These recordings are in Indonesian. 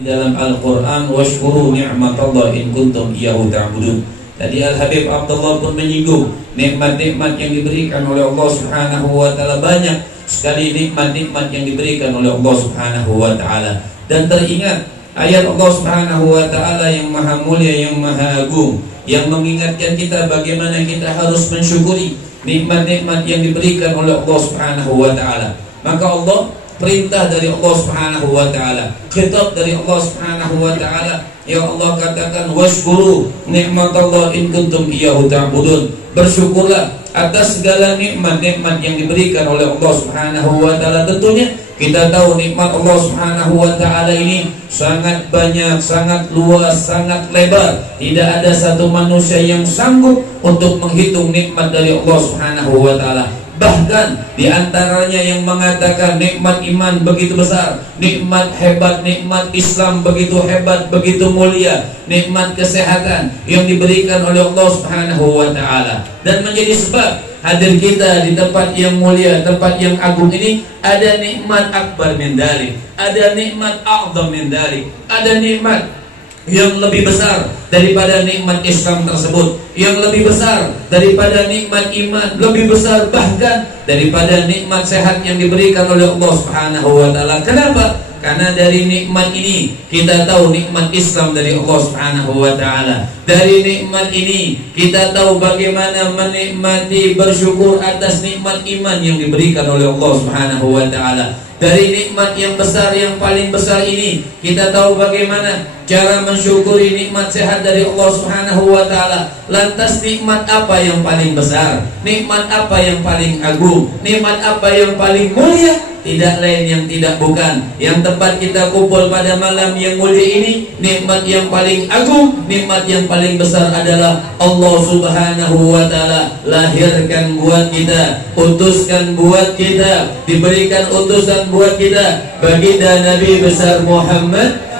Di dalam Al-Quran, washkuru ni'matallah in kuntum iyyahu ta'budun. Tadi Al-Habib Abdullah pun menyinggung nikmat-nikmat yang diberikan oleh Allah Subhanahu wa taala. Banyak sekali nikmat-nikmat yang diberikan oleh Allah Subhanahu wa taala. Dan teringat ayat Allah Subhanahu wa taala yang maha mulia, yang maha agung, yang mengingatkan kita bagaimana kita harus mensyukuri nikmat-nikmat yang diberikan oleh Allah Subhanahu wa taala. Maka Allah, perintah dari Allah Subhanahu wa taala, khitab dari Allah Subhanahu wa taala, ya Allah katakan washkuru nikmatallah in kuntum iyyahu ta'budun. Bersyukurlah atas segala nikmat-nikmat yang diberikan oleh Allah Subhanahu wa taala. Tentunya kita tahu nikmat Allah Subhanahu wa taala ini sangat banyak, sangat luas, sangat lebar. Tidak ada satu manusia yang sanggup untuk menghitung nikmat dari Allah Subhanahu wa taala. Bahkan diantaranya yang mengatakan nikmat iman begitu besar, nikmat hebat, nikmat Islam begitu hebat, begitu mulia, nikmat kesehatan yang diberikan oleh Allah Subhanahu wa taala. Dan menjadi sebab hadir kita di tempat yang mulia, tempat yang agung ini, ada nikmat akbar min dzalik, ada nikmat a'zam min dzalik, ada nikmat yang lebih besar daripada nikmat Islam tersebut, yang lebih besar daripada nikmat iman, lebih besar bahkan daripada nikmat sehat yang diberikan oleh Allah Subhanahu wa taala. Kenapa? Karena dari nikmat ini kita tahu nikmat Islam dari Allah Subhanahu wa taala. Dari nikmat ini kita tahu bagaimana menikmati, bersyukur atas nikmat iman yang diberikan oleh Allah Subhanahu wa taala. Dari nikmat yang besar, yang paling besar ini, kita tahu bagaimana cara mensyukuri nikmat sehat dari Allah Subhanahu wa taala. Lantas nikmat apa yang paling besar? Nikmat apa yang paling agung? Nikmat apa yang paling mulia? Tidak lain yang tidak bukan yang tempat kita kumpul pada malam yang mulia ini. Nikmat yang paling agung, nikmat yang paling besar adalah Allah Subhanahu wa taala lahirkan buat kita, utuskan buat kita, diberikan utusan buat kita, baginda Nabi besar Muhammad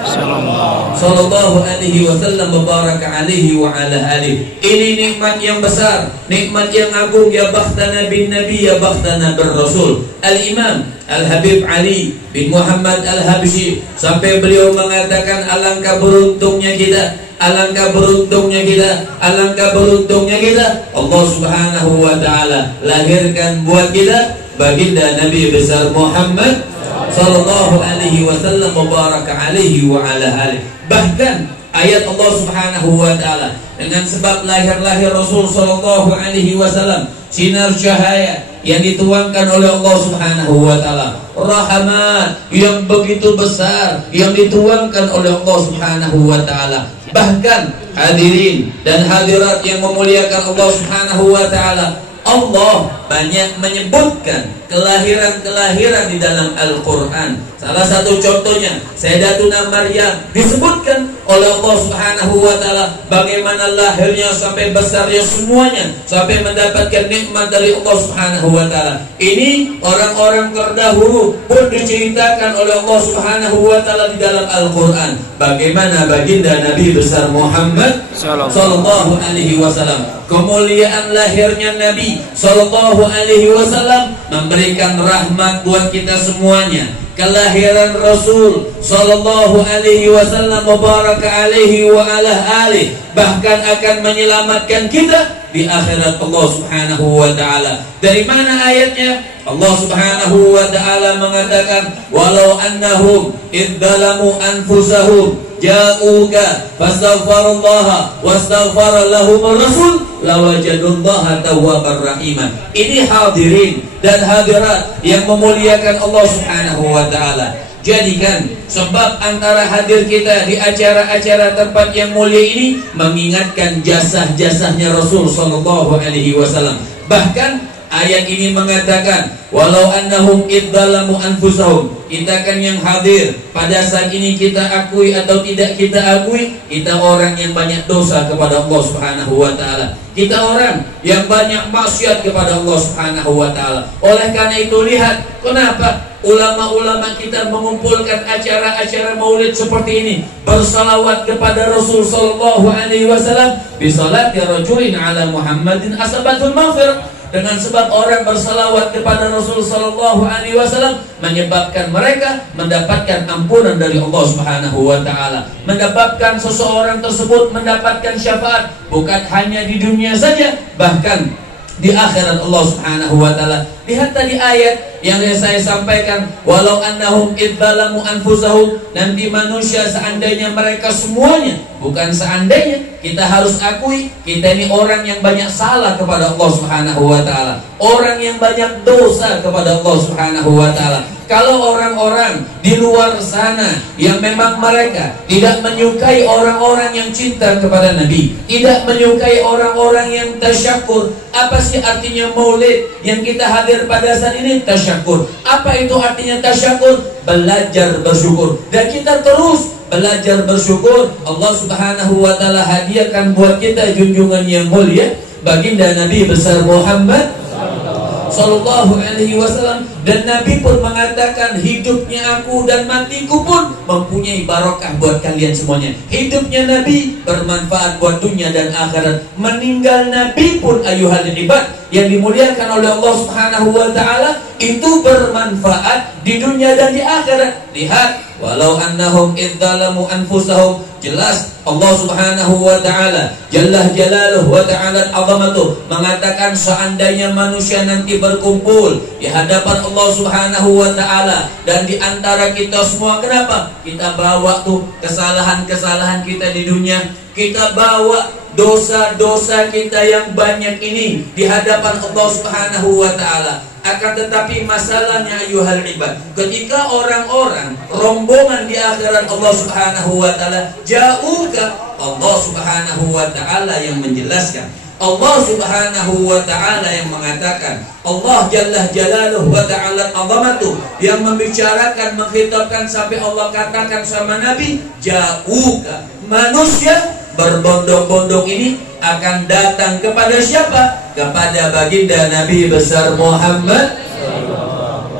sallallahu alaihi wasallam, mubaraka alaihi wa ala alihi. Ini nikmat yang besar, nikmat yang agung. Ya bakhtana bin nabi, ya bakhtana bir rasul. Al-Imam Al-Habib Ali bin Muhammad Al-Habsyi sampai beliau mengatakan alangkah beruntungnya kita, alangkah beruntungnya kita, alangkah beruntungnya kita. Allah Subhanahu wa taala lahirkan buat kita baginda Nabi besar Muhammad sallallahu alaihi wasallam, mubaraka alaihi wa ala alihi. Bahkan ayat Allah Subhanahu wa taala dengan sebab lahir Rasul sallallahu alaihi wasallam, sinar cahaya yang dituangkan oleh Allah Subhanahu wa taala, rahmat yang begitu besar yang dituangkan oleh Allah Subhanahu wa taala. Bahkan hadirin dan hadirat yang memuliakan Allah Subhanahu wa taala, Allah banyak menyebutkan kelahiran-kelahiran di dalam Al-Quran. Salah satu contohnya Sayyidatuna Maryam disebutkan oleh Allah Subhanahu wa taala bagaimana lahirnya sampai besarnya semuanya, sampai mendapatkan nikmat dari Allah Subhanahu wa taala. Ini orang-orang terdahulu pun diceritakan oleh Allah Subhanahu wa taala di dalam Al-Quran. Bagaimana baginda Nabi besar Muhammad sallallahu alaihi wasallam, kemuliaan lahirnya Nabi sallallahu alaihi wasallam memberikan rahmat buat kita semuanya. Kelahiran Rasul sallallahu alaihi wasallam, mubaraka alaihi wa ala alihi, bahkan akan menyelamatkan kita di akhirat Allah Subhanahu wa taala. Dari mana ayatnya? Allah Subhanahu wa taala mengatakan, walau annahum idzalamu anfusahum ja'uka fastaghfirullaha wastaghfara lahum rasul lawajadullaha tawwabar rahima. Ini hadirin dan hadirat yang memuliakan Allah Subhanahu wa taala. Jadikan sebab antara hadir kita di acara-acara tempat yang mulia ini mengingatkan jasa-jasanya Rasul sallallahu alaihi wasallam. Bahkan ayat ini mengatakan walau annahum idzalamu anfusahum. Kita kan yang hadir pada saat ini, kita akui atau tidak kita akui, kita orang yang banyak dosa kepada Allah Subhanahu wa taala. Kita orang yang banyak maksiat kepada Allah Subhanahu wa taala. Oleh karena itu lihat kenapa ulama-ulama kita mengumpulkan acara-acara maulid seperti ini, bersalawat kepada Rasul sallallahu alaihi wasallam, bi salati rajulin ala Muhammadin asabatul maghfirah. dengan sebab orang bersalawat kepada Rasul sallallahu alaihi wasallam menyebabkan mereka mendapatkan ampunan dari Allah Subhanahu wa taala, menyebabkan seseorang tersebut mendapatkan syafaat bukan hanya di dunia saja, bahkan di akhirat Allah Subhanahu wa taala. Lihat tadi ayat yang saya sampaikan, walau annahum idzalamu anfusahum, nanti manusia seandainya mereka semuanya, bukan seandainya, kita harus akui kita ini orang yang banyak salah kepada Allah Subhanahu wa taala, orang yang banyak dosa kepada Allah Subhanahu wa taala. Kalau orang-orang di luar sana yang memang mereka tidak menyukai orang-orang yang cinta kepada Nabi, tidak menyukai orang-orang yang tasyakur. Apa sih artinya maulid yang kita hadir pada saat ini? Tasyakur. Apa itu artinya tasyakur? Belajar bersyukur. Dan kita terus belajar bersyukur. Allah Subhanahu wa taala hadiahkan buat kita junjungan yang mulia, baginda Nabi besar Muhammad sallallahu alaihi wasallam. Dan Nabi pun mengatakan, hidupnya aku dan matiku pun mempunyai barokah buat kalian semuanya. Hidupnya Nabi bermanfaat buat dunia dan akhirat. Meninggal Nabi pun ayuhal ibad yang dimuliakan oleh Allah Subhanahu wa taala itu bermanfaat di dunia dan di akhirat. Lihat, walau annahum idzalamu anfusahum, jelas Allah Subhanahu wa taala jalla jalaluhu wa ta'ala azamatuh mengatakan seandainya manusia nanti berkumpul di hadapan Allah Subhanahu wa taala dan di antara kita semua, kenapa? Kita bawa tuh kesalahan-kesalahan kita di dunia, kita bawa dosa-dosa kita yang banyak ini di hadapan Allah Subhanahu wa taala. Akan tetapi masalahnya ayuhal ibad, ketika orang-orang rombongan di akhirat Allah Subhanahu wa taala jauhka, Allah Subhanahu wa taala yang menjelaskan, Allah Subhanahu wa taala yang mengatakan, Allah jalla jalaluhu wa ta'ala azamatuh yang membicarakan, menghitabkan sampai Allah katakan sama Nabi, jauhka, manusia berbondong-bondong ini akan datang kepada siapa? Kepada baginda Nabi besar Muhammad.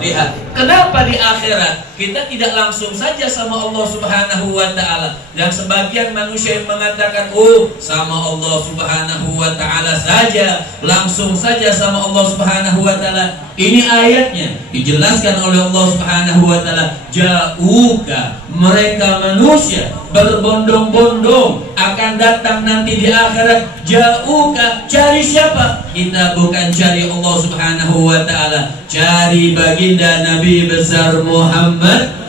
Lihat, kenapa di akhirat kita tidak langsung saja sama Allah Subhanahu wa taala? Dan sebagian manusia yang mengatakan, oh, sama Allah Subhanahu wa taala saja, langsung saja sama Allah Subhanahu wa taala. Ini ayatnya dijelaskan oleh Allah Subhanahu wa taala, jauhka, mereka manusia berbondong-bondong akan datang nanti di akhirat. Jauhka, cari siapa? Kita bukan cari Allah Subhanahu wa taala, cari baginda Nabi besar Muhammad.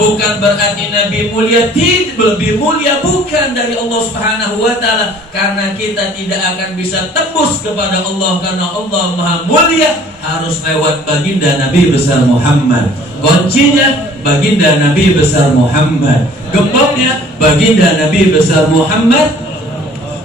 Bukan berarti Nabi mulia, lebih mulia, bukan dari Allah Subhanahu wa taala, karena kita tidak akan bisa tembus kepada Allah karena Allah Maha Mulia, harus lewat baginda Nabi besar Muhammad. Kuncinya baginda Nabi besar Muhammad, gemboknya baginda Nabi besar Muhammad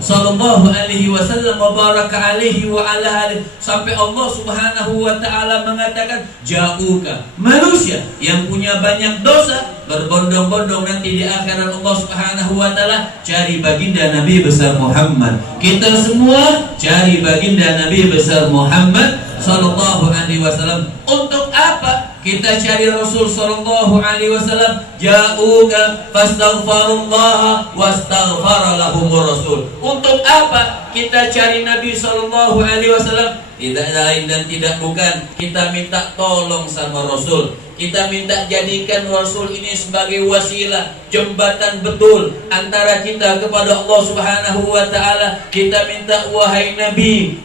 sallallahu alaihi wasallam wa baraka alaihi wa ala alihi, sampai Allah Subhanahu wa taala mengatakan, jauhka, manusia yang punya banyak dosa berbondong-bondong nanti di akhirat Allah Subhanahu wa taala, cari baginda Nabi besar Muhammad. Kita semua cari baginda Nabi besar Muhammad sallallahu alaihi wasallam. Untuk apa kita cari Rasul sallallahu alaihi wasallam? Jauhka fastaghfirullah wastaghfara lahumur rasul. Untuk apa kita cari Nabi sallallahu alaihi wasallam? Tidak lain dan tidak bukan, kita minta tolong sama Rasul. Kita minta jadikan Rasul ini sebagai wasilah, jembatan betul antara kita kepada Allah Subhanahu wa taala. Kita minta, wahai Nabi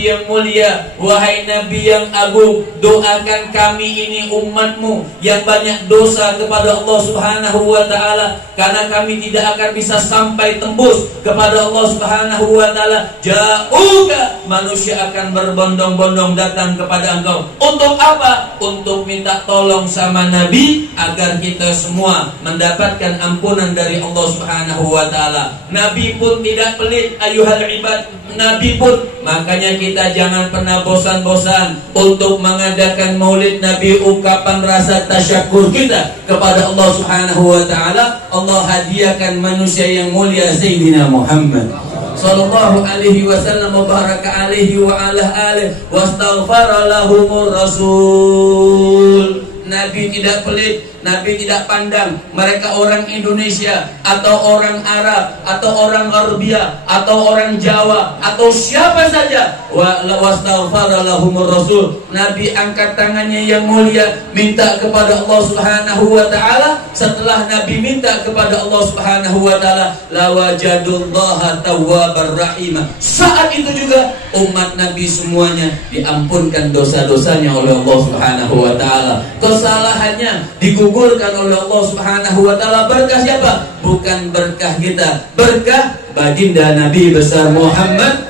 yang mulia, wahai Nabi yang agung, doakan kami ini umatmu yang banyak dosa kepada Allah Subhanahu wa taala, karena kami tidak akan bisa sampai tembus kepada Allah Subhanahu wa taala. Jauhka, manusia akan berbondong-bondong datang kepada engkau. Untuk apa? Untuk minta tolong sama Nabi agar kita semua mendapatkan ampunan dari Allah Subhanahu wa taala. Nabi pun tidak pelit ayuhal ibad, Nabi pun, makanya kita jangan pernah bosan-bosan untuk mengadakan maulid Nabi, ungkapan rasa tasyakur kita kepada Allah Subhanahu wa taala. Allah hadiahkan manusia yang mulia Sayyidina Muhammad sallallahu alaihi wasallam wa baraka alaihi wa ala alihi wastaghfara lahumur rasul. Nabi tidak pelit, Nabi tidak pandang mereka orang Indonesia atau orang Arab atau orang Arabia atau orang Jawa atau siapa saja. Wastaghfara lahumur rasul. Nabi angkat tangannya yang mulia minta kepada Allah Subhanahu wa taala. Setelah Nabi minta kepada Allah Subhanahu wa taala, lawajadullaha tawwabar rahim. Saat itu juga umat Nabi semuanya diampunkan dosa-dosanya oleh Allah Subhanahu wa taala. Kesalahannya digugurkan oleh Allah Subhanahu wa taala. Berkah siapa? Bukan berkah kita, berkah baginda Nabi besar Muhammad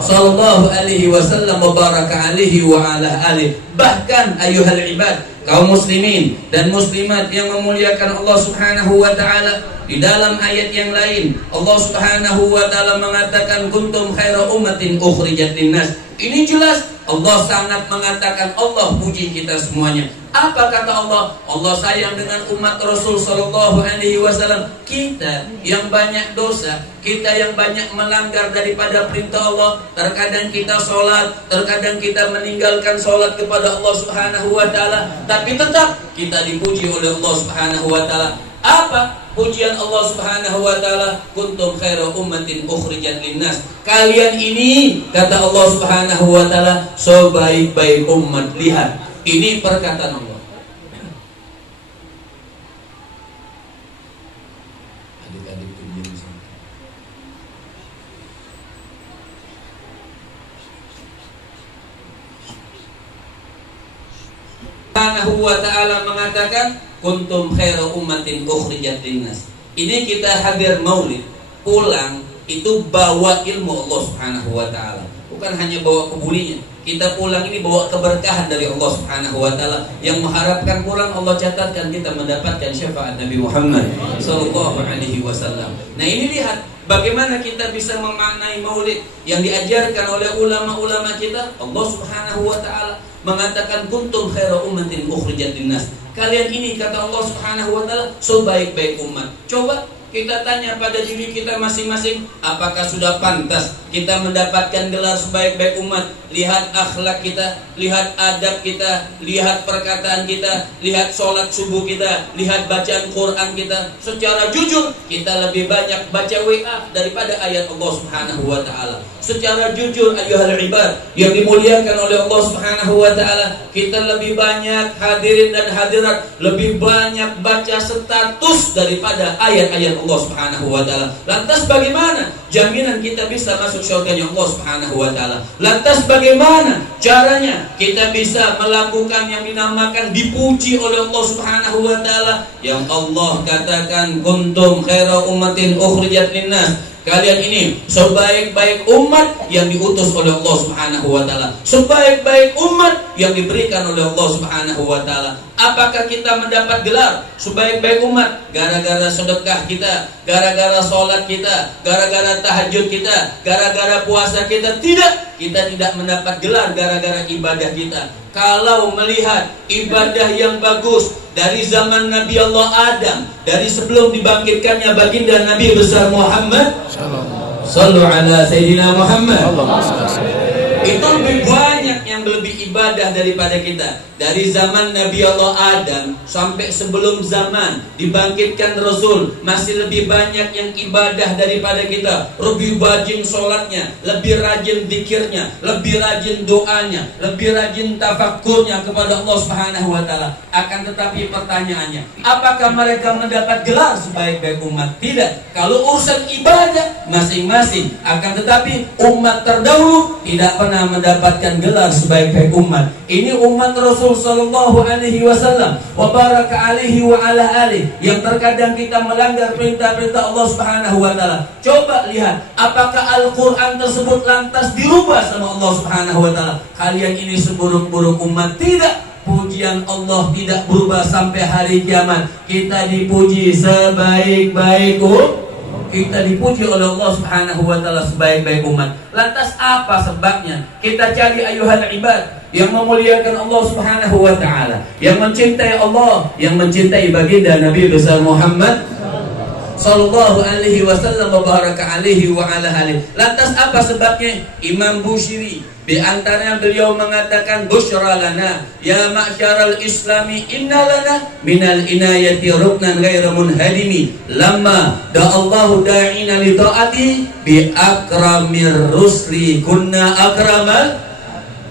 sallallahu alaihi wasallam wa baraka alaihi wa ala alihi. Bahkan ayuhal ibad, kaum muslimin dan muslimat yang memuliakan Allah Subhanahu wa taala, di dalam ayat yang lain Allah Subhanahu wa taala mengatakan kuntum khaira ummatin ukhrijat linnas. Ini jelas Allah sangat mengatakan, Allah puji kita semuanya. Apa kata Allah? Allah sayang dengan umat Rasul sallallahu alaihi wasallam. Kita yang banyak dosa, kita yang banyak melanggar daripada perintah Allah. Terkadang kita sholat, terkadang kita meninggalkan sholat kepada Allah Subhanahu wa taala, tapi tetap kita dipuji oleh Allah Subhanahu wa taala. Apa pujian Allah Subhanahu wa taala? Kuntum khaira ummatin ukhrijat linnas. Kalian ini, kata Allah Subhanahu wa taala, sebaik-baik umat. Lihat, ini perkataan Allah. Adik-adik diam sana. Subhanahu wa taala mengatakan kuntum khaira ummatin ukhrijat linnas. Ini kita hadir maulid, pulang itu bawa ilmu Allah Subhanahu wa taala. Bukan hanya bawa kebulinya. Kita pulang ini bawa keberkahan dari Allah Subhanahu wa taala, yang mengharapkan pulang Allah catatkan kita mendapatkan syafaat Nabi Muhammad sallallahu alaihi wasallam. Nah, ini lihat bagaimana kita bisa memaknai maulid yang diajarkan oleh ulama-ulama kita. Allah Subhanahu wa taala mengatakan kuntum khaira ummatin ukhrijat linnas. Kalian ini, kata Allah Subhanahu wa taala, sebaik-baik umat. Coba kita tanya pada diri kita masing-masing, apakah sudah pantas kita mendapatkan gelar sebaik-baik umat? Lihat akhlak kita, lihat adab kita, lihat perkataan kita, lihat sholat subuh kita, lihat bacaan Quran kita. Secara jujur, kita lebih banyak baca WA daripada ayat Allah Subhanahu wa taala. Secara jujur ayuhal ibad yang dimuliakan oleh Allah Subhanahu wa taala, kita lebih banyak hadirin dan hadirat, lebih banyak baca status daripada ayat-ayat Allah Subhanahu wa taala. Lantas bagaimana jaminan kita bisa masuk surganya Allah Subhanahu wa taala? Lantas bagaimana caranya kita bisa melakukan yang dinamakan dipuji oleh Allah Subhanahu wa taala? Yang Allah katakan kuntum khaira ummatin ukhrijat linnas. Kalian ini sebaik-baik umat yang diutus oleh Allah Subhanahu wa taala, sebaik-baik umat yang diberikan oleh Allah Subhanahu wa taala. Apakah kita mendapat gelar sebaik-baik umat gara-gara sedekah kita, gara-gara sholat kita, gara-gara tahajud kita, gara-gara puasa kita? Tidak, kita tidak mendapat gelar gara-gara ibadah kita. Kalau melihat ibadah yang bagus dari zaman Nabi Allah Adam, dari sebelum dibangkitkannya baginda Nabi besar Muhammad sallallahu ala sayyidina Muhammad, itu lebih banyak yang lebih ibadah daripada kita. Dari zaman Nabi Allah Adam sampai sebelum zaman dibangkitkan Rasul, masih lebih banyak yang ibadah daripada kita. Lebih rajin sholatnya, lebih rajin zikirnya, lebih rajin doanya, lebih rajin tafakkurnya kepada Allah Subhanahu wa taala. Akan tetapi pertanyaannya, apakah mereka mendapat gelar sebaik-baik umat? Tidak. Kalau urusan ibadah masing-masing. Akan tetapi umat terdahulu tidak pernah mendapatkan gelar sebaik-baik umat. Ini umat Rasul sallallahu alaihi wasallam wa baraka alaihi wa ala alihi, yang terkadang kita melanggar perintah-perintah Allah Subhanahu wa taala. Coba lihat, apakah Al-Qur'an tersebut lantas dirubah sama Allah Subhanahu wa taala? Kalian ini seburuk-buruk umat. Tidak. Pujian Allah tidak berubah sampai hari kiamat. Kita dipuji sebaik-baik umat. Kita dipuji oleh Allah Subhanahu wa taala sebaik-baik umat. Lantas apa sebabnya? Kita cari ayuhal ibad yang memuliakan Allah Subhanahu wa taala, yang mencintai Allah, yang mencintai baginda Nabi besar Muhammad sallallahu alaihi wasallam wa baraka alaihi wa ala alihi. Lantas apa sebabnya? Imam Busiri di antaranya beliau mengatakan, busyra lana ya ma'syaral islami inna lana minal inayati ruknan ghairu munhadimi lamma da'allahu da'ina li ta'ati bi akramir rusli kunna akramal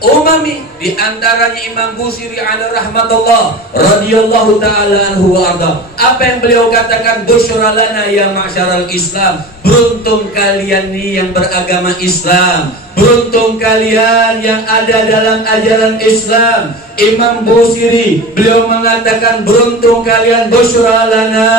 umami. Di antaranya Imam Busiri alaihi rahmatullah radhiyallahu taala anhu wa arda. Apa yang beliau katakan? Busyra lana ya ma'syaral Islam, beruntung kalian nih yang beragama Islam, beruntung kalian yang ada dalam ajaran Islam. Imam Busiri beliau mengatakan, beruntung kalian, busyra lana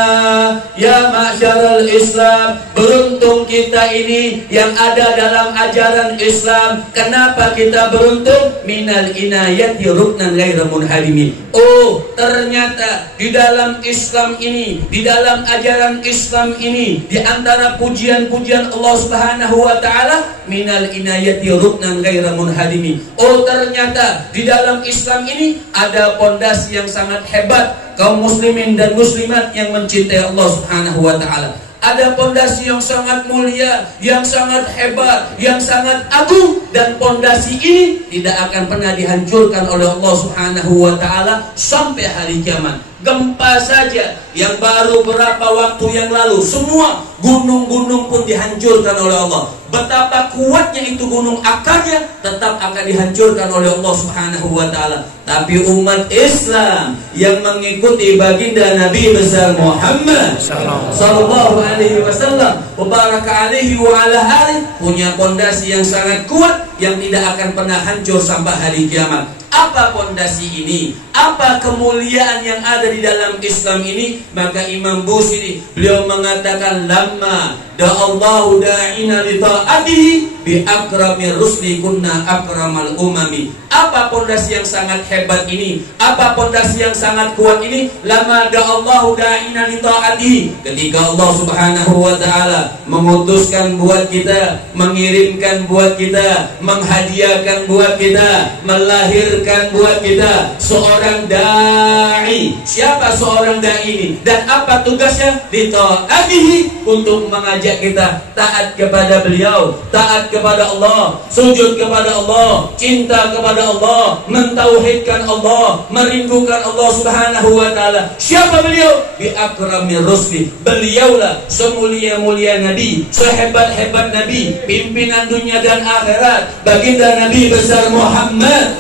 ya ma'syaral Islam, beruntung kita ini yang ada dalam ajaran Islam. Kenapa kita beruntung? Minal inayati ruknan ghairu munhadimi. Oh, ternyata di dalam Islam ini, di dalam ajaran Islam ini, di antara pujian-pujian Allah Subhanahu wa taala, minal inayati ruknan ghairu munhadimi. Oh, ternyata di dalam Islam ini ada pondasi yang sangat hebat, kaum muslimin dan muslimat yang mencintai Allah Subhanahu wa taala. Ada pondasi yang sangat mulia, yang sangat hebat, yang sangat agung, dan pondasi ini tidak akan pernah dihancurkan oleh Allah Subhanahu wa taala sampai hari kiamat. Gempa saja yang baru beberapa waktu yang lalu, semua gunung-gunung pun dihancurkan oleh Allah. Betapa kuatnya itu gunung, akarnya tetap akan dihancurkan oleh Allah Subhanahu wa taala. Tapi umat Islam yang mengikuti baginda Nabi besar Muhammad sallallahu alaihi wasallam wa baraka alaihi wa ala alihi, punya pondasi yang sangat kuat yang tidak akan pernah hancur sampai hari kiamat. Apa pondasi ini? Apa kemuliaan yang ada di dalam Islam ini? Maka Imam Busiri beliau mengatakan, lamma da'allahu da'ina li ta'atihi bi akramir rusli kunna akramal umami. Apa pondasi yang sangat hebat ini? Apa pondasi yang sangat kuat ini? Lamma da'allahu da'ina li ta'atihi, ketika Allah Subhanahu wa taala memutuskan buat kita, mengirimkan buat kita, menghadiahkan buat kita, melahirkan buat kita seorang dai. Siapa seorang dai ini? Dan apa tugasnya? Li ta'atihi, untuk mengajak kita taat kepada beliau, taat kepada Allah, sujud kepada Allah, cinta kepada Allah, mentauhidkan Allah, merindukan Allah Subhanahu wa taala. Siapa beliau? Bi akramir rusli, beliaulah semulia-mulia nabi, sehebat-hebat nabi, pimpinan dunia dan akhirat, baginda Nabi besar Muhammad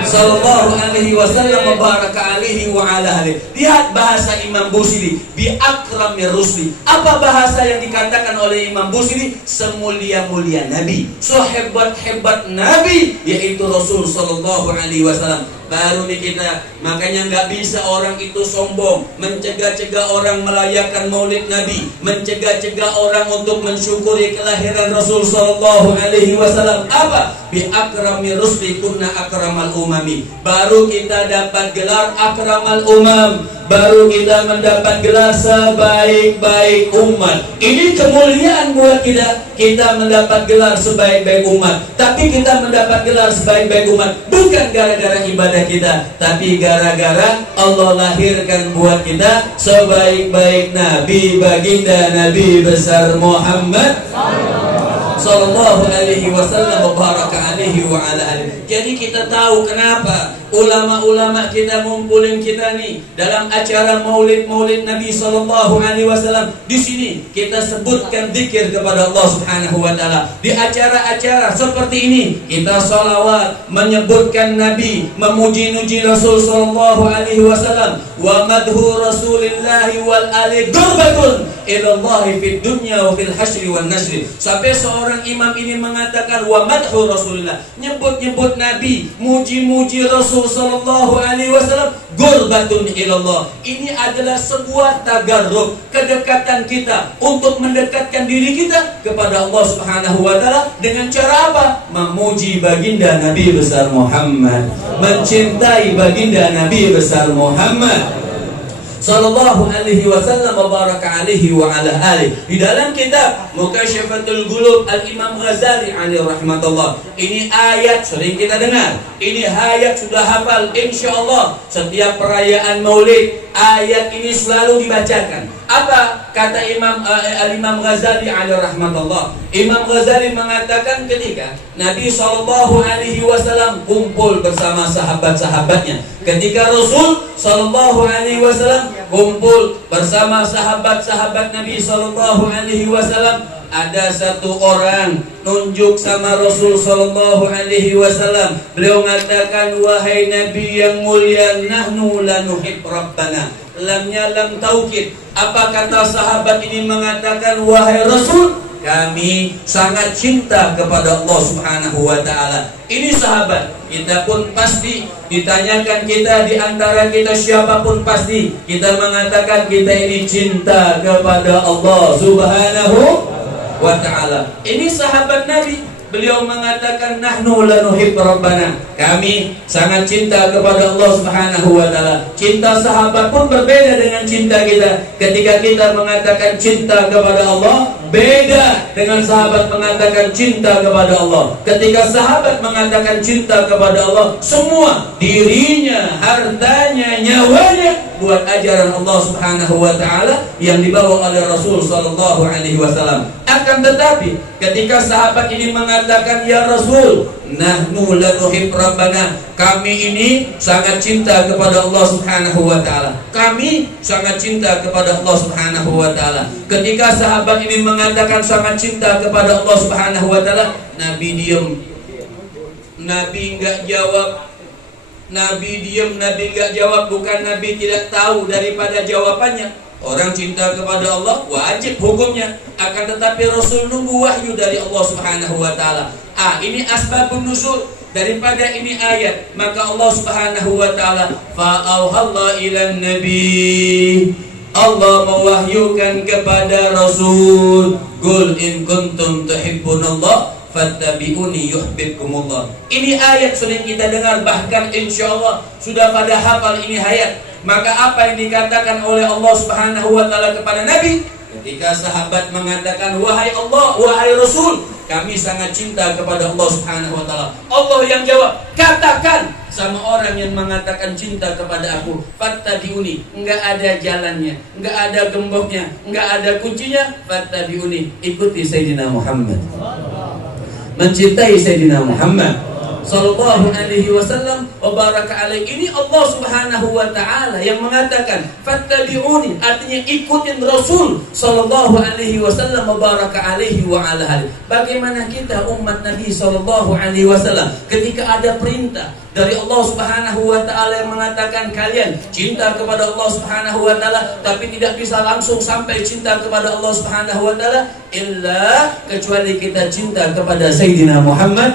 sallallahu alaihi wasallam wa baraka alaihi wa ala alihi. Lihat bahasa Imam Busiri, bi akramir rusli. Apa bahasa yang dikatakan oleh Imam Busiri? Semulia-mulia nabi, sehebat-hebat nabi, yaitu Rasul sallallahu alaihi wasallam. Baru nih kita, makanya nggak bisa orang itu sombong, mencegah-cegah orang merayakan maulid Nabi, mencegah-cegah orang untuk mensyukuri kelahiran Rasul sallallahu alaihi wasallam. Apa? Bi akramir rusli kunna akramal umami. Baru kita dapat gelar akramal umam, baru kita mendapat gelar sebaik-baik umat. Ini kemuliaan buat kita. Kita mendapat gelar sebaik-baik umat, tapi kita mendapat gelar sebaik-baik umat bukan gara-gara ibadah kita, tapi gara-gara Allah lahirkan buat kita sebaik-baik nabi, baginda Nabi besar Muhammad sallallahu alaihi wasallam wa baraka alaihi wa ala alihi. Jadi kita tahu kenapa ulama-ulama kita ngumpulin kita nih dalam acara maulid-maulid Nabi sallallahu alaihi wasallam. Di sini kita sebutkan zikir kepada Allah Subhanahu wa taala. Di acara-acara seperti ini kita sholawat, menyebutkan Nabi, memuji-muji Rasul sallallahu alaihi wasallam. Wa madhu Rasulillah wal ali durbatun ilallahi fid dunya wa fil hasyri wan nasri. Sampai seorang imam ini mengatakan wa madhu Rasulillah, nyebut-nyebut Nabi, muji-muji Rasul sallallahu alaihi wasallam, gurbatun ilallah. Ini adalah sebuah tagarrub, kedekatan kita untuk mendekatkan diri kita kepada Allah Subhanahu wa taala dengan cara apa? Memuji baginda Nabi besar Muhammad, mencintai baginda Nabi besar Muhammad sallallahu alaihi wasallam wa baraka alaihi wa ala alihi. Di dalam kitab Mukasyafatul Qulub Al-Imam Ghazali alaihi rahmatullah, ini ayat sering kita dengar. ini hayat sudah hafal. Insya Allah setiap perayaan Maulid ayat ini selalu dibacakan. Apa kata Imam Ghazali alaihi rahmatullah? Imam Ghazali mengatakan ketika Nabi SAW kumpul bersama sahabat-sahabatnya, ketika Rasul SAW kumpul bersama sahabat-sahabat Nabi SAW, ada satu orang nunjuk sama Rasul sallallahu alaihi wasallam. Beliau mengatakan, wahai Nabi yang mulia, nahnu la nuhib rabbana. Lamnya lam taukid. Apa kata sahabat ini mengatakan, wahai Rasul, kami sangat cinta kepada Allah Subhanahu wa taala. Ini sahabat, kita pun pasti ditanyakan kita di antara kita siapapun pasti kita mengatakan kita ini cinta kepada Allah Subhanahu wa ta'ala. Ini sahabat Nabi, beliau mengatakan nahnu la nuhib rabbana, kami sangat cinta kepada Allah Subhanahu wa ta'ala. Cinta sahabat pun berbeda dengan cinta kita. Ketika kita mengatakan cinta kepada Allah, beda dengan sahabat mengatakan cinta kepada Allah. Ketika sahabat mengatakan cinta kepada Allah, semua dirinya, hartanya, nyawanya buat ajaran Allah Subhanahu wa ta'ala yang dibawa oleh Rasul sallallahu alaihi wasallam. Akan tetapi ketika sahabat ini mengatakan, ya Rasul, nahnu la nuhib rabbana, kami ini sangat cinta kepada Allah Subhanahu wa ta'ala, kami sangat cinta kepada Allah Subhanahu wa ta'ala. Ketika sahabat ini mengatakan sangat cinta kepada Allah Subhanahu wa ta'ala, Nabi diam. Nabi enggak jawab. Nabi diam, Nabi enggak jawab. Bukan Nabi tidak tahu daripada jawabannya. Orang cinta kepada Allah wajib hukumnya. Akan tetapi Rasul nunggu wahyu dari Allah Subhanahu wa ta'ala. Ini asbabun nuzul daripada ini ayat. Maka Allah Subhanahu wa ta'ala fa'auhallahu ilan nabi, Allah mewahyukan kepada Rasul, qul in kuntum tuhibbunallah fattabi'uni yuhibbukumullah. Ini ayat sering kita dengar, bahkan insyaallah sudah pada hafal ini ayat. Maka apa yang dikatakan oleh Allah Subhanahu wa ta'ala kepada Nabi ketika sahabat mengatakan, wahai Allah, wahai Rasul, kami sangat cinta kepada Allah Subhanahu wa ta'ala. Allah yang jawab, katakan sama orang yang mengatakan cinta kepada aku, fattabi'uni, enggak ada jalannya, enggak ada gemboknya, enggak ada kuncinya. Fattabi'uni, ikuti Sayyidina Muhammad, mencintai Sayyidina Muhammad sallallahu alaihi wasallam wa baraka alaihi. Ini Allah Subhanahu wa ta'ala yang mengatakan fattabi'uni, artinya ikutin Rasul sallallahu alaihi wasallam wa baraka alaihi wa ala alihi. Bagaimana kita umat Nabi sallallahu alaihi wasallam ketika ada perintah dari Allah Subhanahu wa ta'ala yang mengatakan kalian cinta kepada Allah Subhanahu wa ta'ala, tapi tidak bisa langsung sampai cinta kepada Allah Subhanahu wa ta'ala illa kecuali kita cinta kepada Sayyidina Muhammad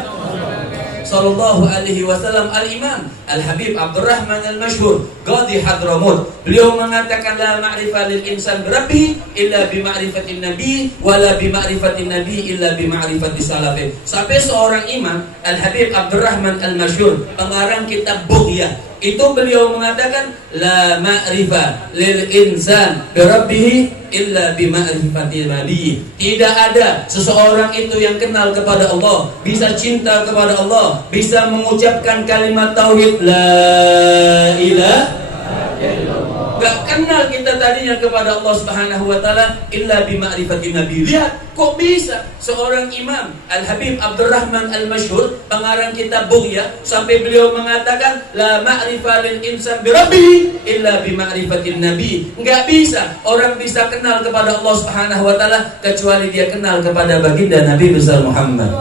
sallallahu alaihi wasallam. Al-Imam Al-Habib Abdurrahman Al-Masyhur Qadhi Hadramut, beliau mengatakan la ma'rifah lil insan birabbih illa bi ma'rifatin nabi wala bi ma'rifatin nabi illa bi ma'rifati salafih. Sampai seorang imam Al-Habib Abdurrahman Al-Masyhur, pengarang kitab Bughyah, itu beliau mengatakan la ma'rifah lil insan birabbih illa bi ma'rifatil nabi. Tidak ada seseorang itu yang kenal kepada Allah, bisa cinta kepada Allah, bisa mengucapkan kalimat tauhid la ilaha illallah, gak kenal kita tadinya kepada Allah Subhanahu wa ta'ala illa bi ma'rifatin nabi. Lihat, kok bisa seorang imam Al-Habib Abdurrahman Al-Masyhur, pengarang kitab Bughyah, sampai beliau mengatakan la ma'rifah lil insan bi rabbih illa bi ma'rifatin nabi. Enggak bisa orang bisa kenal kepada Allah Subhanahu wa ta'ala kecuali dia kenal kepada baginda Nabi besar Muhammad,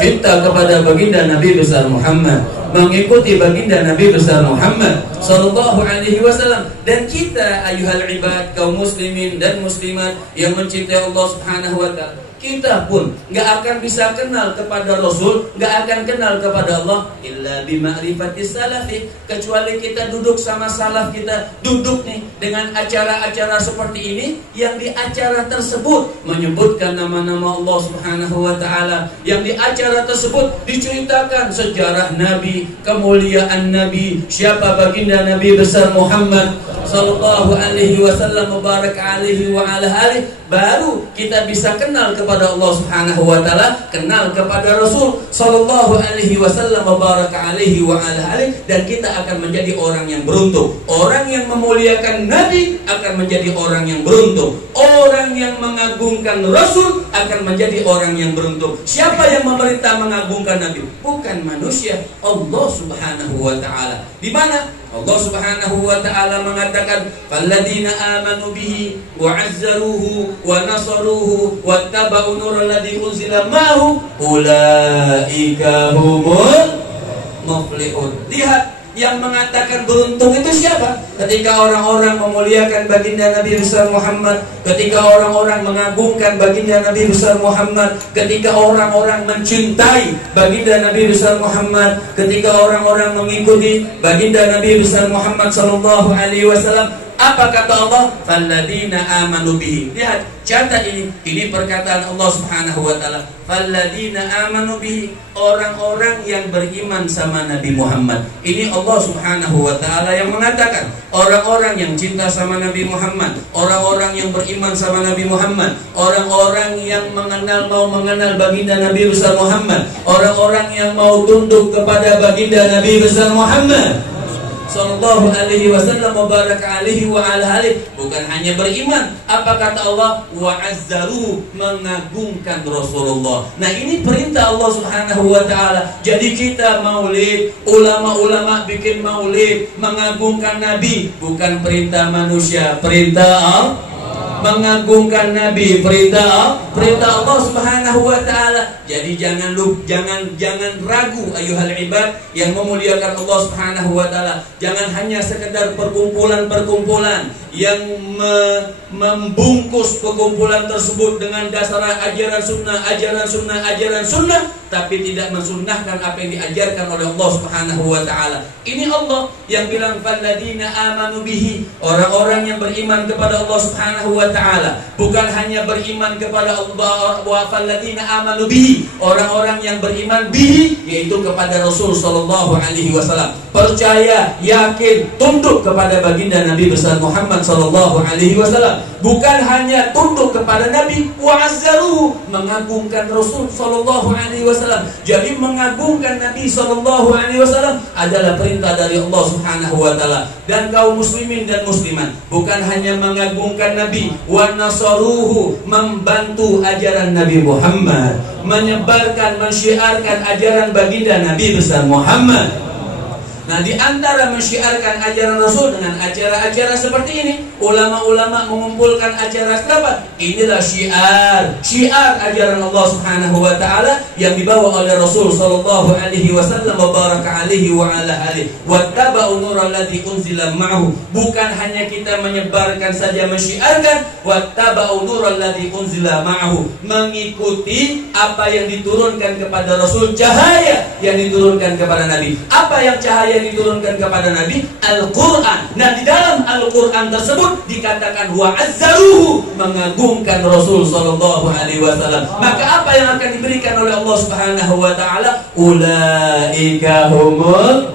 cinta kepada baginda Nabi besar Muhammad, mengikuti baginda Nabi besar Muhammad sallallahu alaihi wasallam. Dan kita ayuhal ibad, kaum muslimin dan muslimat yang mencintai Allah Subhanahu wa ta'ala, kita pun gak akan bisa kenal kepada Rasul, gak akan kenal kepada Allah illa bima'rifati salafi, kecuali kita duduk sama salaf kita, duduk nih dengan acara-acara seperti ini, yang di acara tersebut menyebutkan nama-nama Allah Subhanahu wa ta'ala, yang di acara tersebut diceritakan sejarah Nabi, kemuliaan Nabi, siapa baginda Nabi besar Muhammad sallallahu alaihi wasallam, mubarak alaihi wa ala alihi, baru kita bisa kenal kepada kepada Allah Subhanahu wa taala, kenal kepada Rasul sallallahu alaihi wasallam wa baraka alaihi wa ala alihi, dan kita akan menjadi orang yang beruntung. Orang yang memuliakan Nabi akan menjadi orang yang beruntung. Orang yang mengagungkan Rasul akan menjadi orang yang beruntung. Siapa yang memerintah mengagungkan Nabi? Bukan manusia, Allah Subhanahu wa taala. Di mana Allah Subhanahu wa taala mengatakan, "Falladzina amanu bihi wa 'azzaruhu wa nasaruhu wattaba'u nural ladzi unzila ma'ahu ulaika humul muflihun." Lihat, yang mengatakan beruntung itu siapa? Ketika orang-orang memuliakan baginda Nabi besar Muhammad, ketika orang-orang mengagungkan baginda Nabi besar Muhammad, ketika orang-orang mencintai baginda Nabi besar Muhammad, ketika orang-orang mengikuti baginda Nabi besar Muhammad sallallahu alaihi wasallam. Apa kata Allah? Falladzina amanu bihi. Lihat, catat ini perkataan Allah Subhanahu wa taala. Falladzina amanu bihi, orang-orang yang beriman sama Nabi Muhammad. Ini Allah Subhanahu wa taala yang mengatakan, orang-orang yang cinta sama Nabi Muhammad, orang-orang yang beriman sama Nabi Muhammad, orang-orang yang mau mengenal baginda Nabi besar Muhammad, orang-orang yang mau tunduk kepada baginda Nabi besar Muhammad sallallahu alaihi wasallam wa baraka alaihi wa ala alihi, bukan hanya beriman. Apa kata Allah? Wa azzaru, mengagungkan Rasulullah. Nah, ini perintah Allah Subhanahu wa taala. Jadi kita maulid, ulama-ulama bikin maulid, mengagungkan Nabi, bukan perintah manusia, perintah Allah. Mengagungkan Nabi, perintah Allah Subhanahu wa taala. Jadi jangan ragu ayuhal ibad yang memuliakan Allah Subhanahu wa taala. Jangan hanya sekedar perkumpulan yang membungkus perkumpulan tersebut dengan dasar ajaran sunnah, tapi tidak mensunnahkan apa yang diajarkan oleh Allah Subhanahu wa taala. Ini Allah yang bilang falladzina amanu bihi, orang-orang yang beriman kepada Allah Subhanahu wa taala. Bukan hanya beriman kepada Allah, wa falladzina amanu bihi, orang-orang yang beriman bihi, yaitu kepada Rasul sallallahu alaihi wasallam. Percaya, yakin, tunduk kepada baginda Nabi besar Muhammad sallallahu alaihi wasallam. Bukan hanya tunduk kepada Nabi, wa azzaruhu, mengagungkan Rasul sallallahu alaihi wasallam. Jadi mengagungkan Nabi sallallahu alaihi wasallam adalah perintah dari Allah Subhanahu wa taala. Dan kaum muslimin dan muslimat bukan hanya mengagungkan Nabi, wa nasaruhu, membantu ajaran Nabi Muhammad, menyebarkan, mensyiarkan ajaran baginda Nabi besar Muhammad. Nah, di antara mensyiarkan ajaran Rasul dengan acara-acara seperti ini, ulama-ulama mengumpulkan acara apa? Inilah syiar ajaran Allah Subhanahu wa taala yang dibawa oleh Rasul sallallahu alaihi wasallam wa baraka alaihi wa ala alihi wattaba'u nural ladzi unzila ma'ahu. Bukan hanya kita menyebarkan saja, mensyiarkan, wattaba'u nural ladzi unzila ma'ahu, mengikuti apa yang diturunkan kepada Rasul, cahaya yang diturunkan kepada Nabi. Apa yang cahaya diturunkan kepada Nabi? Al-Quran. Nah, di dalam Al-Quran tersebut dikatakan wa azzaruhu, mengagungkan Rasul sallallahu alaihi wasallam. Maka apa yang akan diberikan oleh Allah Subhanahu wa taala? Ulaika humul,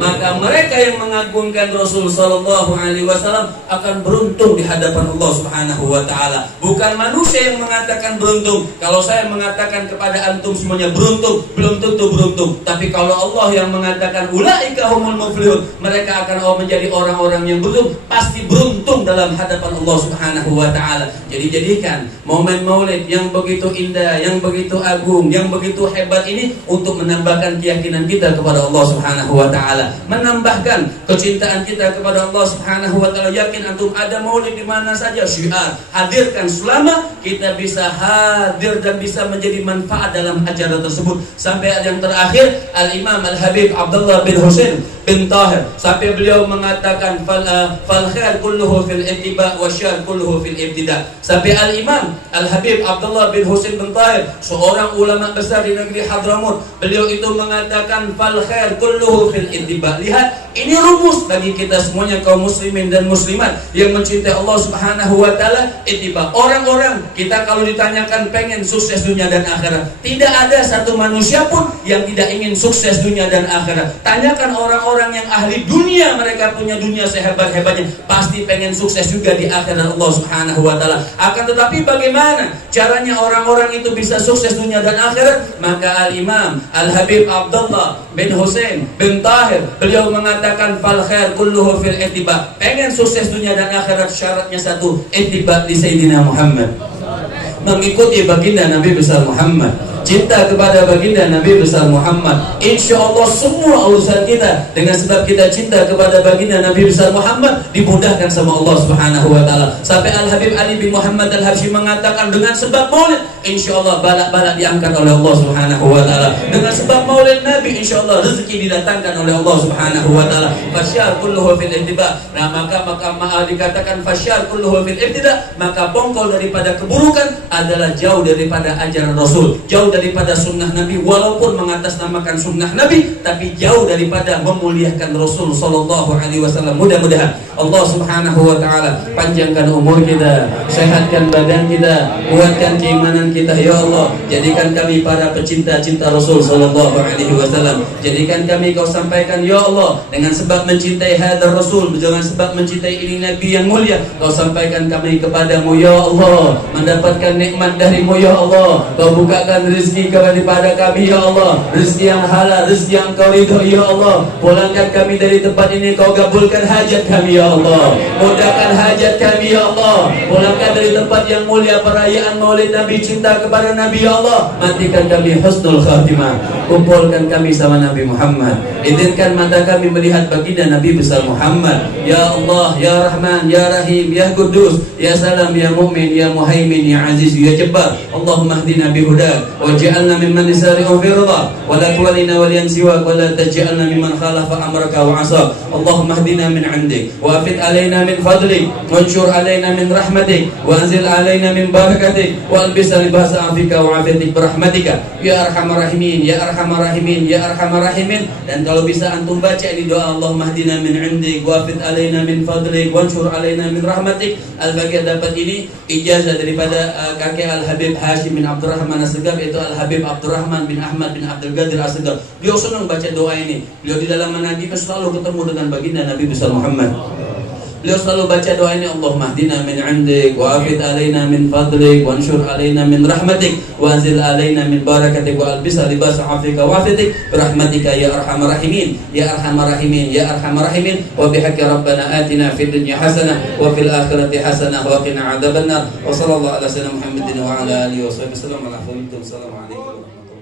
maka mereka yang mengagungkan Rasul sallallahu alaihi wasallam akan beruntung di hadapan Allah Subhanahu wa taala. Bukan manusia yang mengatakan beruntung. Kalau saya mengatakan kepada antum semuanya beruntung, belum tentu beruntung. Tapi kalau Allah yang mengatakan ulaika humul muflihun, mereka akan menjadi orang-orang yang beruntung, pasti beruntung dalam hadapan Allah Subhanahu wa taala. Jadi jadikan momen Maulid yang begitu indah, yang begitu agung, yang begitu hebat ini untuk menambahkan keyakinan kita kepada Allah Subhanahu wa taala, menambahkan kecintaan kita kepada Allah Subhanahu wa taala. Yakin antum ada Maulid di mana saja, syiar, hadirkan selama kita bisa hadir dan bisa menjadi manfaat dalam acara tersebut. Sampai yang terakhir, Al-Imam Al-Habib Abdullah bin Husain bin Tahir, sampai beliau mengatakan fal khair kulluhu fil ittiba wa syarr kulluhu fil ibtida. Sampai Al-Imam Al-Habib Abdullah bin Husain bin Tahir, seorang ulama besar di negeri Hadramut, beliau itu mengatakan fal khair kulluhu fil ittiba. Lihat, ini rumus bagi kita semuanya kaum muslimin dan muslimat yang mencintai Allah Subhanahu wa taala, ittiba. Orang-orang kita kalau ditanyakan pengen sukses dunia dan akhirat, tidak ada satu manusia pun yang tidak ingin sukses dunia dan akhirat. Tanyakan orang-orang yang ahli dunia, mereka punya dunia sehebat-hebatnya, pasti pengen sukses juga di akhirat Allah Subhanahu wa taala. Akan tetapi bagaimana caranya orang-orang itu bisa sukses dunia dan akhirat? Maka Al-Imam Al-Habib Abdullah bin Husain bin Tahir, beliau mengatakan fal khair kulluhu fil ittiba. Pengen sukses dunia dan akhirat, syaratnya satu, ittiba di Sayyidina Muhammad, mengikuti baginda Nabi besar Muhammad, cinta kepada baginda Nabi besar Muhammad. Insya Allah semua urusan kita dengan sebab kita cinta kepada baginda Nabi besar Muhammad dimudahkan sama Allah Subhanahu wa taala. Sampai Al-Habib Ali bin Muhammad Al-Habsyi mengatakan dengan sebab maulid insya Allah balak-balak diangkat oleh Allah Subhanahu wa taala. Dengan sebab maulid Nabi insya Allah rezeki didatangkan oleh Allah Subhanahu wa taala. Fasyar kulluhu fil ittiba. Nah, maka dikatakan fasyar kulluhu fil ibtida, maka pongkol daripada keburukan adalah jauh daripada ajaran Rasul, jauh daripada sunnah Nabi. Walaupun mengatasnamakan sunnah Nabi, tapi jauh daripada memuliakan Rasul sallallahu alaihi wasallam. Mudah-mudahan Allah Subhanahu wa taala panjangkan umur kita, sehatkan badan kita, kuatkan keimanan kita ya Allah. Jadikan kami para pecinta-cinta Rasul sallallahu alaihi wasallam. Jadikan kami Kau sampaikan ya Allah, dengan sebab mencintai hadar Rasul, dengan sebab mencintai ini Nabi yang mulia, Kau sampaikan kami kepadamu ya Allah, mendapatkan nikmat darimu ya Allah. Kau bukakan rezeki kepada kami ya Allah, rezeki yang halal, rezeki yang Kau ridho ya Allah. Pulangkan kami dari tempat ini, Kau kabulkan hajat kami ya Allah, mudahkan hajat kami ya Allah. Pulangkan dari tempat yang mulia perayaan maulid Nabi, cinta kepada Nabi ya Allah. Matikan kami husnul khatimah, kumpulkan kami sama Nabi Muhammad. Izinkan mata kami melihat baginda Nabi besar Muhammad. Ya Allah, Ya Rahman, Ya Rahim, Ya Qudus, Ya Salam, Ya Mu'min, Ya Muhaimin, Ya Aziz, Ya Jabbar. Allahumma hdina bihudak waj'alna mimman yasari'u fi ridha wa la tuwallina waliyan siwak wa la taj'alna mimman khalafa amraka wa 'asak. Allahumma hdina min 'indik wa afid alaina min fadlik wanshur alaina min rahmatik wa anzil alaina min barakatik wa albisna libasa afika wa afiyatik birahmatika ya arhamar rahimin, Ya arhamar rahimin, Ya arhamar rahimin. Dan kalau bisa antum baca ini doa, Allahumma hdina min 'indik wa afid alaina min fadlik wanshur alaina min rahmatik. Al-Baqiyah dapat ini ijazah daripada kakek Al-Habib Hashim bin Abdurrahman As-Segaf, yaitu Al-Habib Abdurrahman bin Ahmad bin Abdul Qadir As-Segaf. Beliau senang baca doa ini. Beliau di dalam menagih selalu ketemu dengan baginda Nabi besar Muhammad. Beliau selalu baca doa ini, Allahumma hdina min 'indik wa afid alaina min fadlik wanshur alaina min rahmatik wa anzil alaina min barakatik wa albisa libasa afika wa afiyatik birahmatika ya arhamar rahimin, Ya arhamar rahimin, Ya arhamar rahimin. Wa bihaqqi rabbana atina fid dunya hasanah wa fil akhirati hasanah wa qina adzabannar. Wa sallallahu ala sayyidina Muhammadin wa ala alihi wa sahbihi wasallam. Assalamualaikum warahmatullahi wabarakatuh.